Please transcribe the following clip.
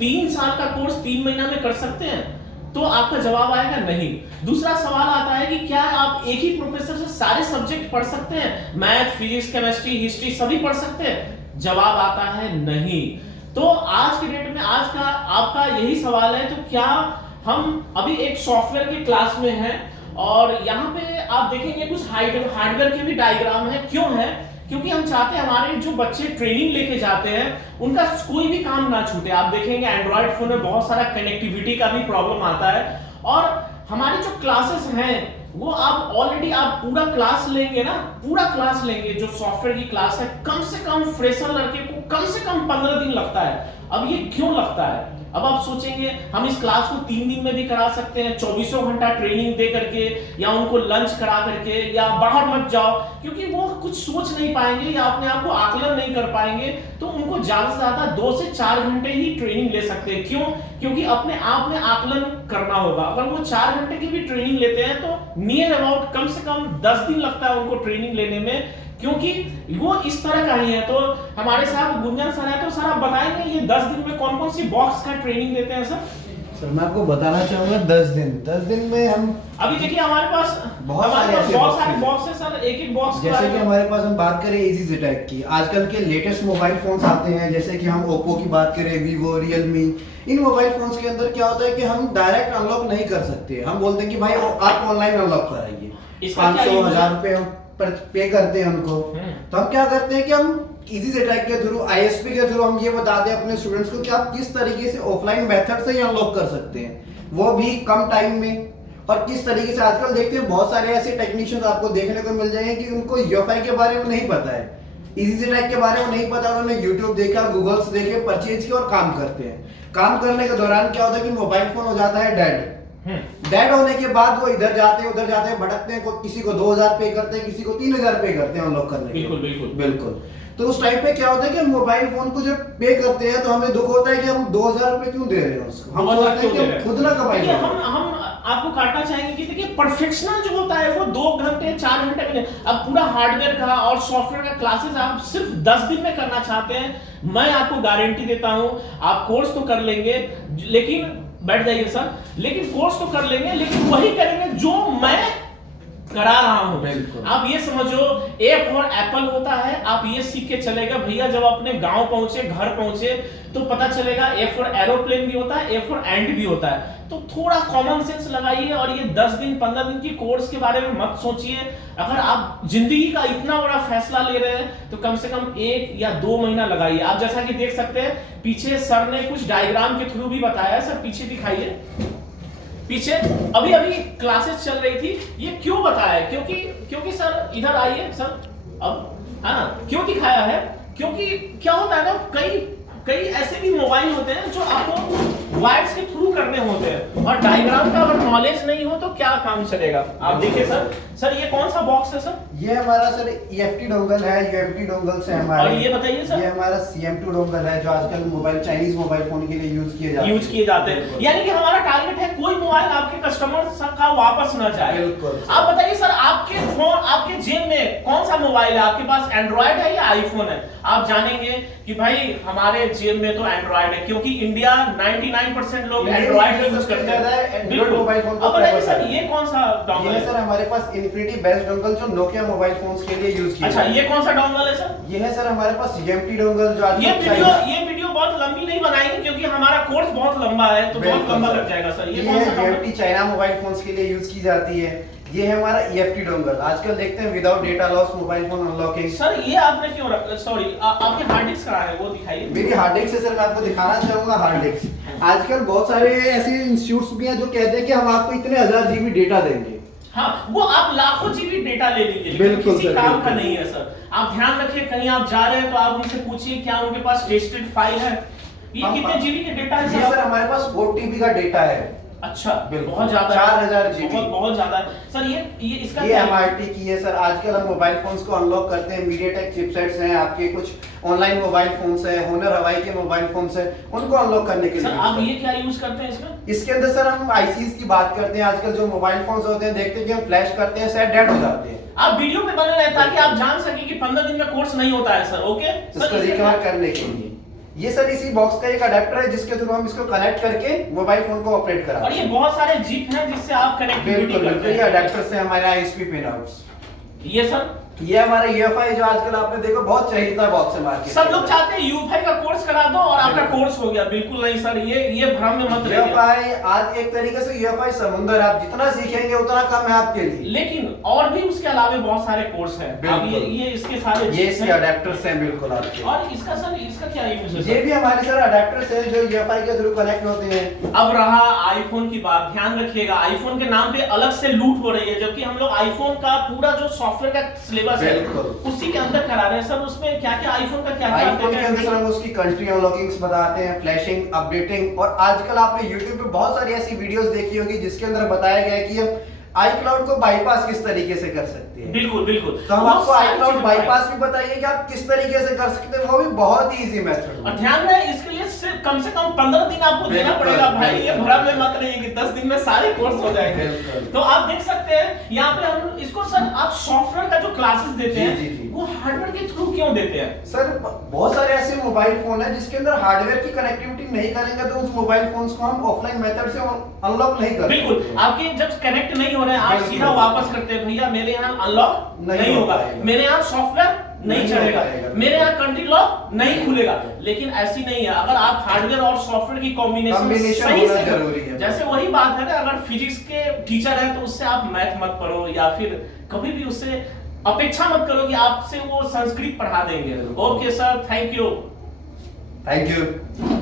3 साल का कोर्स 3 महीना में कर सकते हैं? तो आपका जवाब आएगा नहीं। दूसरा सवाल आता है कि क्या आप एक ही प्रोफेसर से सारे सब्जेक्ट पढ़ सकते हैं? मैथ, फिजिक्स, केमिस्ट्री, हिस्ट्री सभी पढ़ सकते हैं? जवाब आता है नहीं। तो आज के डेट में आज का आपका यही सवाल है, तो क्या हम अभी एक सॉफ्टवेयर की क्लास में हैं और यहाँ पे आप देखेंगे कुछ हार्डवेयर के भी डायग्राम है। क्यों है? क्योंकि हम चाहते हैं हमारे जो बच्चे ट्रेनिंग लेके जाते हैं उनका कोई भी काम ना छूटे। आप देखेंगे एंड्रॉइड फोन में बहुत सारा कनेक्टिविटी का भी प्रॉब्लम आता है, और हमारी जो क्लासेस हैं वो आप ऑलरेडी आप पूरा क्लास लेंगे ना, पूरा क्लास लेंगे जो सॉफ्टवेयर की क्लास है, कम से कम फ्रेशर लड़के को कम से कम 15 दिन लगता है। अब ये क्यों लगता है? अब आप सोचेंगे हम इस क्लास को 3 दिन में भी करा सकते हैं, 24 घंटा ट्रेनिंग दे करके, या उनको लंच करा करके, या बाहर मत जाओ, क्योंकि वो कुछ सोच नहीं पाएंगे या अपने आप को आकलन नहीं कर पाएंगे। तो उनको ज्यादा से ज्यादा 2 से 4 घंटे ही ट्रेनिंग ले सकते हैं। क्यों? क्योंकि अपने आप में आकलन करना होगा। अगर वो 4 घंटे की भी ट्रेनिंग लेते हैं तो नियर अबाउट कम से कम 10 दिन लगता है उनको ट्रेनिंग लेने में, क्योंकि वो इस तरह का ही है। तो हमारे साथ गुंजन सर है, तो सर आप बताएंगे ये 10 दिन में कौन कौन सी बॉक्स का ट्रेनिंग देते हैं सर? सर मैं आपको बताना चाहूंगा 10 दिन में हम अभी देखिए हमारे पास बहुत सारे बॉक्स है सर। एक बॉक्स जैसे कि हमारे पास हम बात करें इजी जेटैक की, आजकल के लेटेस्ट मोबाइल फोन्स आते हैं, जैसे कि हम ओप्पो की बात करें, वीवो, रियलमी, इन मोबाइल फोन्स के अंदर क्या होता है कि हम डायरेक्ट अनलॉक नहीं कर सकते। हम बोलते हैं कि भाई आप ऑनलाइन अनलॉक कराइए, 500-1000 रुपए हम पे करते हैं उनको। तो हम क्या करते हैं कि हम इजी जेटैक के थ्रू, आईएसपी के थ्रू हम ये बताते हैं अपने स्टूडेंट्स को कि आप किस तरीके से ऑफलाइन मेथड से ही अनलॉक कर सकते हैं, वो भी कम टाइम में। और किस तरीके से आजकल देखते हैं बहुत सारे ऐसे टेक्नीशियंस आपको देखने को मिल जाएंगे कि उनको यूएफआई के बारे में नहीं पता है, इजी जेटैक के बारे में नहीं पता, उन्होंने यूट्यूब देखा, गूगल से देखे, परचेज किया और काम करते हैं। काम करने के दौरान क्या होता है कि मोबाइल फोन हो जाता है डेड होने के बाद वो इधर जाते हैं उधर जाते हैं, भटकते हैं, किसी को 2000 पे करते हैं, किसी को 3000 पे करते हैं अनलॉक करने के। बिल्कुल। तो उस टाइम पे क्या होता है कि हम मोबाइल फोन को जब पे करते हैं तो हमें दुख होता है कि हम 2000 रुपए क्यों दे रहे हैं उसको, हम सोचते हैं कि हम खुद ना कमाएंगे। हम आपको काटना चाहेंगे कि देखिए परफेक्शनल जो होता है वो 2 घंटे 4 घंटे में। अब पूरा हार्डवेयर का और सॉफ्टवेयर का क्लासेस आप सिर्फ 10 दिन में करना चाहते हैं, मैं आपको गारंटी देता हूं आप कोर्स तो कर लेंगे, लेकिन बैठ जाइए सर, लेकिन कोर्स तो कर लेंगे, लेकिन वही करेंगे जो मैं करा रहा हूं। आप ये समझो, ए फॉर एप्पल होता है, आप ये सीख के चलेगा भैया, जब अपने गांव पहुंचे, घर पहुंचे, तो पता चलेगा ए फॉर एरोप्लेन भी होता है, ए फॉर एंड भी होता है। तो थोड़ा कॉमन सेंस लगाइए और ये 10 दिन 15 दिन की कोर्स के बारे में मत सोचिए। अगर आप जिंदगी का इतना बड़ा फैसला ले रहे हैं तो कम से कम 1 या 2 महीना लगाइए। आप जैसा कि देख सकते हैं पीछे सर ने कुछ डायग्राम के थ्रू भी बताया है। सर पीछे दिखाइए, पीछे अभी क्लासेस चल रही थी। ये क्यों बताया? क्योंकि सर इधर आइए सर, अब हाँ क्यों दिखाया है? क्योंकि क्या होता है ना, कई ऐसे भी मोबाइल होते हैं जो आपको वायर्स के थ्रू करने होते हैं, और डायग्राम का अगर नॉलेज नहीं हो तो क्या काम चलेगा। आप देखिए सर ये कौन सा बॉक्स है सर? ये हमारा सर EFT डोंगल है, UMT डोंगल से हमारा। और ये बताइए सर? ये हमारा CM2 डोंगल है जो आजकल चाइनीज मोबाइल फोन के लिए यूज किए जाते हैं। यानी कि हमारा टारगेट है कोई मोबाइल आपके कस्टमर का वापस ना जाए। आप बताइए सर, आपके फोन, आपके जेब में कौन सा मोबाइल है? आपके पास एंड्रॉइड है या आईफोन है? आप जानेंगे कि भाई हमारे जेब में तो एंड्रॉइड है, क्योंकि इंडिया 99% लोग एंड्रॉइड यूज करते हैं। Android mobile phone. अब बताइए सर ये कौन सा डोंगल है? सर हमारे पास इन्फिनिटी बेस्ट डोंगल जो नोकिया मोबाइल फोन्स के लिए यूज किया। अच्छा, ये कौन सा डोंगल है सर? ये है सर हमारे पास UMT डोंगल जो आज ये वीडियो बहुत लंबी नहीं बनाएंगे क्योंकि हमारा कोर्स बहुत लंबा है, तो बहुत लंबा लग जाएगा सर। ये कौन सा UMT चाइना मोबाइल फोन्स के लिए यूज की जाती है। ये है हमारा EFT डोंगल, आजकल देखते हैं without data loss mobile phone unlocking. Sir ये आपने क्यों रखा? सॉरी, आपके हार्ड डिस्क कहाँ है वो दिखाइए। मेरी हार्ड डिस्क है सर, मैं आपको दिखाना चाहूंगा हार्ड डिस्क। आजकल बहुत सारे ऐसे इंस्टीट्यूट्स भी हैं जो कहते हैं कि हम आपको इतने 1000 GB डेटा देंगे। हाँ, वो आप लाखों जीबी डेटा ले लीजिए, बिल्कुल किसी सर, काम बिल्कुल। का नहीं है सर। आप ध्यान रखिए, कहीं आप जा रहे हैं तो आप उनसे पूछिए क्या उनके पास टेस्टेड फाइल है। ये कितने जीबी के डेटा है सर? हमारे पास 4 TB का डेटा है। अच्छा, बिल्कुल बहुत ज्यादा, 4000 GB, बहुत ज्यादा है सर। ये इसका ये MRT की है सर। आजकल हम मोबाइल फोन्स को अनलॉक करते हैं, मीडियाटेक चिपसेट्स हैं आपके, कुछ ऑनलाइन मोबाइल फोन्स हैं, होनर हवाई के मोबाइल फोन्स हैं, उनको अनलॉक करने के लिए। सर आप ये क्या यूज करते हैं इसमें? इसके अंदर सर हम ICs की बात करते हैं। आजकल जो मोबाइल फोन्स होते हैं देखते हैं कि हम फ्लैश करते हैं, सेट डेड हो जाते हैं। आप वीडियो पे बने रहे ताकि आप जान सके कि 15 दिन में कोर्स नहीं होता है सर। ओके सर, इसको रिकवर करने के लिए ये सर इसी बॉक्स का एक अडेप्टर है जिसके थ्रू हम इसको कनेक्ट करके मोबाइल फोन को ऑपरेट करा। और ये बहुत सारे जिप हैं जिससे आप कनेक्टिविटी बिल्कुल करते बिल्कुल, ये हैं। अडेप्टर से हमारे ISP पिन आउट्स। ये सर ये हमारा UFI जो आजकल आपने देखो बहुत चाहिए बॉक्स है मार्केट। सब लोग चाहते हैं UFI का कोर्स करा दो और आपका बिल्कुल। कोर्स हो गया। बिल्कुल नहीं सर, ये भ्रम में मत रहिए। UFI आज एक तरीके से UFI समुंदर है, आप जितना सीखेंगे उतना कम है आपके लिए। लेकिन और भी उसके अलावा बहुत सारे कोर्स हैं। अब ये इसके सारे ये chips इसके हैं। अडेप्टर्स हैं बिल्कुल आपके। और इसका सर इसका क्या यूज है ये सर? भी हमारे सर अडेप्टर्स हैं जो UFI के थ्रू कनेक्ट होते हैं। अब रहा आईफोन की बात, ध्यान रखिएगा आईफोन के नाम पे अलग से लूट हो रही है, जबकि हम लोग आईफोन का पूरा जो सॉफ्टवेयर का सिलेबस है बिल्कुल। उसी के अंदर करा रहे हैं सर। उसमें क्या क्या आईफोन का क्या आईफोन के अंदर सर हम उसकी कंट्री अनलॉकिंग्स बताते हैं, फ्लैशिंग, अपडेटिंग, और आजकल आपने YouTube पे बहुत सारी ऐसी वीडियोस देखी होगी जिसके अंदर बताया गया है कि हम iCloud को बाईपास किस तरीके से कर सकते हैं। बिल्कुल बिल्कुल। तो हम वो आपको सारी iCloud चीजें बाईपास भी बताइए कि आप किस तरीके से कर सकते हैं, वो भी बहुत ही इजी मेथड। और ध्यान रहे इसके लिए सिर्फ कम से कम 15 दिन आपको देना बिल्कुल, पड़ेगा भाई। ये बिल्कुल। भ्रम में मत रहिए कि 10 दिन में सारे कोर्स हो जाएंगे। बिल्कुल। तो आप देख सकते हैं यहाँ पे हम इसको सर आप सॉफ्टवेयर का जो क्लासेस देते हैं जी, जी। वो हार्डवेयर के थ्रू क्यों देते हैं? सर बहुत सारे ऐसे मोबाइल फोन है जिसके अंदर हार्डवेयर की कनेक्टिविटी नहीं करेंगे तो उस मोबाइल फोन्स को हम ऑफलाइन मेथड से अनलॉक नहीं कर सकते। बिल्कुल, आपके जब कनेक्ट नहीं हो रहे हैं आप बिल्कुल। सीधा वापस करते हैं, भैया मेरे यहाँ अनलॉक नहीं हो होगा, पाएगा। मेरे यहाँ सॉफ्टवेयर नहीं नहीं चलेगा, हो पाएगा। मेरे यहाँ कंट्री लॉक नहीं खुलेगा। लेकिन ऐसी नहीं है, अगर आप हार्डवेयर और सॉफ्टवेयर की कॉम्बिनेशन सही होना से जरूरी है। जैसे वही बात है ना, अगर फिजिक्स के टीचर हैं तो उससे आप मैथ मत पढ़ो, या फिर कभी भी उससे अपेक्षा मत करो कि आपसे वो संस्कृत पढ़ा देंगे। Okay sir, thank you. Thank you.